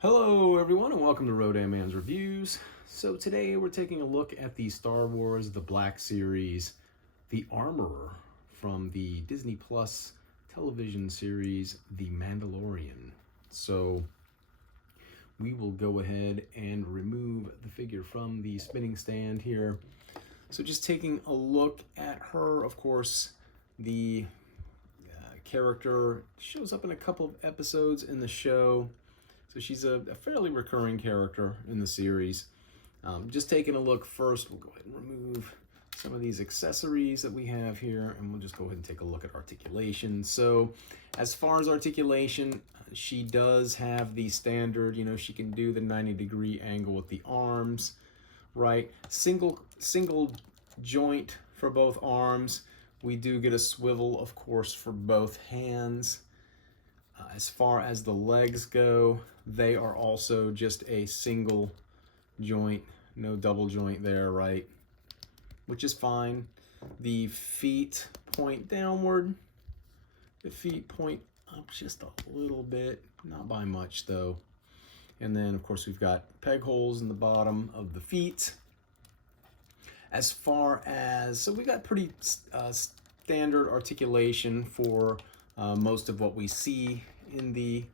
Hello everyone and welcome to Rodan Man's Reviews. So today we're taking a look at the Star Wars The Black Series, The Armorer from the Disney Plus television series The Mandalorian. So we will go ahead and remove the figure from the spinning stand here. So just taking a look at her, of course, the character shows up in a couple of episodes in the show. So she's a fairly recurring character in the series. Just taking a look first, we'll go ahead and remove some of these accessories that we have here, and we'll just go ahead and take a look at articulation. So as far as articulation, she does have the standard, she can do the 90-degree angle with the arms, right? Single joint for both arms. We do get a swivel, of course, for both hands. As far as the legs go, they are also just a single joint, no double joint there, right? Which is fine. The feet point downward. The feet point up just a little bit, not by much though. And then, of course, we've got peg holes in the bottom of the feet. As far as, so we got pretty standard articulation for most of what we see in the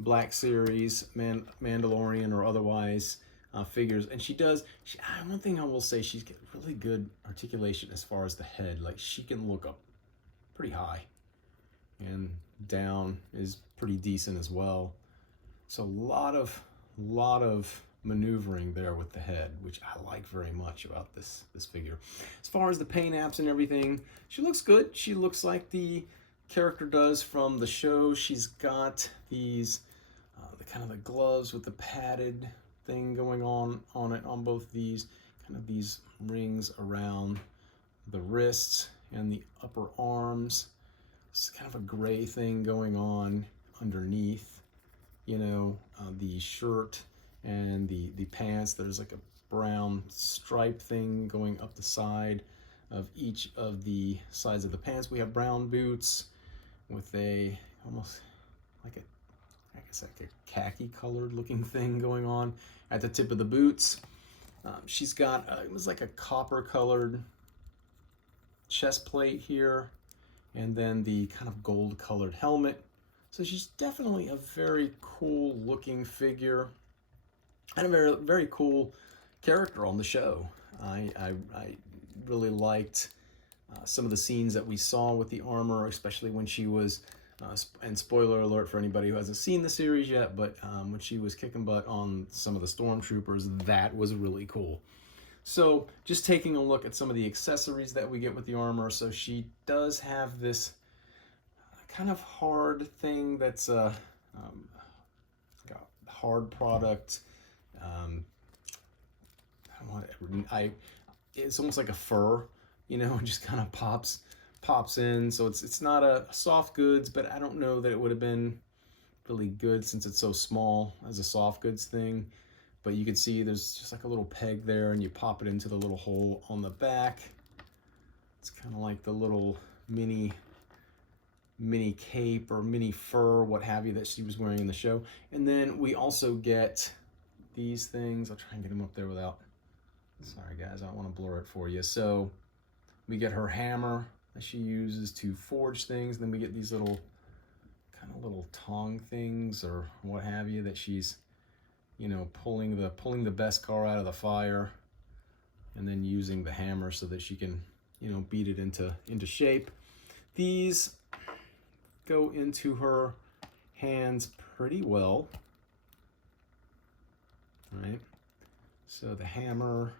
Black Series, Mandalorian or otherwise figures. And she does, one thing I will say, she's got really good articulation as far as the head. Like, she can look up pretty high, and down is pretty decent as well. So a lot of maneuvering there with the head, which I like very much about this figure. As far as the paint apps and everything, she looks good. She looks like the character does from the show. She's got these the kind of the gloves with the padded thing going on it on both these, kind of these rings around the wrists and the upper arms. It's kind of a gray thing going on underneath, the shirt and the pants. There's like a brown stripe thing going up the side of each of the sides of the pants. We have brown boots with a almost like a khaki colored looking thing going on at the tip of the boots. She's got it was like a copper colored chest plate here, and then the kind of gold colored helmet. So she's definitely a very cool looking figure and a very, very cool character on the show. I really liked some of the scenes that we saw with the armor, especially when she was, and spoiler alert for anybody who hasn't seen the series yet, but when she was kicking butt on some of the stormtroopers, that was really cool. So just taking a look at some of the accessories that we get with the armor. So she does have this kind of hard thing that's a hard product. It's almost like a fur, just kind of pops in. So it's not a soft goods, but I don't know that it would have been really good since it's so small as a soft goods thing. But you can see there's just like a little peg there, and you pop it into the little hole on the back. It's kind of like the little mini cape or mini fur, what have you, that she was wearing in the show. And then we also get these things. I'll try and get them up there without, sorry guys, I don't want to blur it for you. So we get her hammer that she uses to forge things. Then we get these little tong things or what have you that she's pulling the Beskar out of the fire, and then using the hammer so that she can beat it into shape. These go into her hands pretty well, right? So the hammer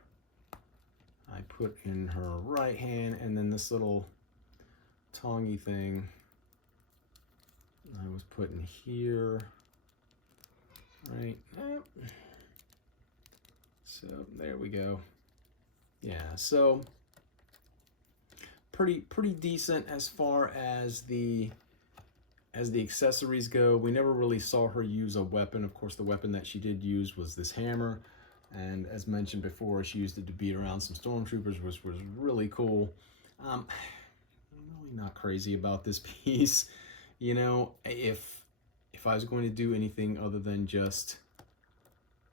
I put in her right hand, and then this little tongy thing I was putting here, right? So there we go. Yeah, so pretty decent as far as the accessories go. We never really saw her use a weapon. Of course, the weapon that she did use was this hammer, and as mentioned before, she used it to beat around some stormtroopers, which was really cool. I'm really not crazy about this piece. If I was going to do anything other than just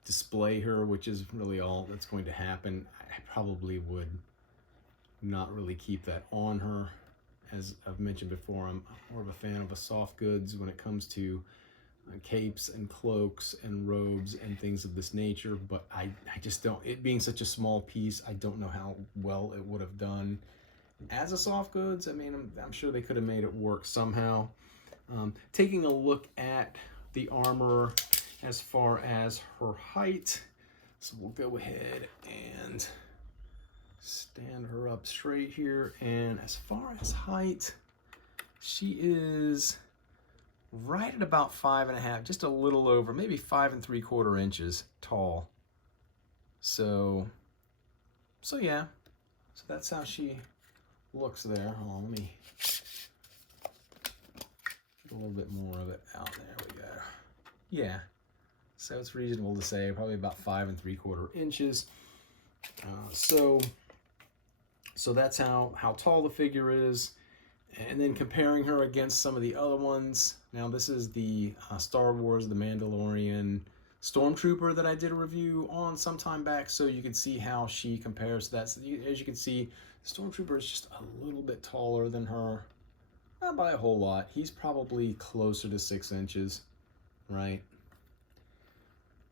display her, which is really all that's going to happen, I probably would not really keep that on her. As I've mentioned before, I'm more of a fan of a soft goods when it comes to capes and cloaks and robes and things of this nature, but I just don't, it being such a small piece, I don't know how well it would have done as a soft goods. I mean, I'm sure they could have made it work somehow. Taking a look at the armor as far as her height, so we'll go ahead and stand her up straight here, and as far as height, she is right at about 5.5, just a little over, maybe 5 3/4 inches tall. So yeah, so that's how she looks there. Hold on, let me get a little bit more of it out. There we go. Yeah, so it's reasonable to say probably about 5 3/4 inches. So that's how tall the figure is. And then comparing her against some of the other ones. Now this is the Star Wars The Mandalorian Stormtrooper that I did a review on some time back, so you can see how she compares to that. So as you can see, Stormtrooper is just a little bit taller than her. Not by a whole lot. He's probably closer to 6 inches, right?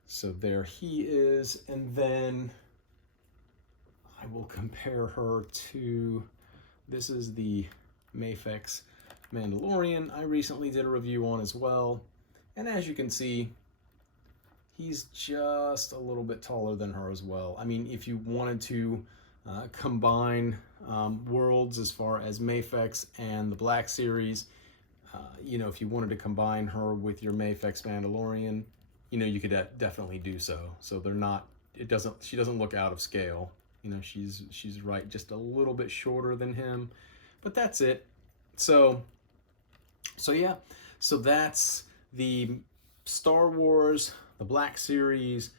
So there he is. And then I will compare her to, this is the Mafex Mandalorian I recently did a review on as well, and as you can see, he's just a little bit taller than her as well. I mean, if you wanted to combine worlds as far as Mafex and the Black Series, you know, if you wanted to combine her with your Mafex Mandalorian, you know, you could definitely do so. So they're not, she doesn't look out of scale. You know, she's right, just a little bit shorter than him. But that's it. So yeah, so that's the Star Wars, the Black Series,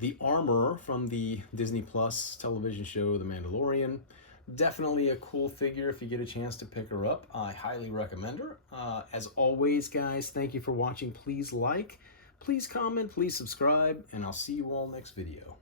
the armor from the Disney Plus television show, The Mandalorian. Definitely a cool figure if you get a chance to pick her up. I highly recommend her. As always, guys, thank you for watching. Please like, please comment, please subscribe, and I'll see you all next video.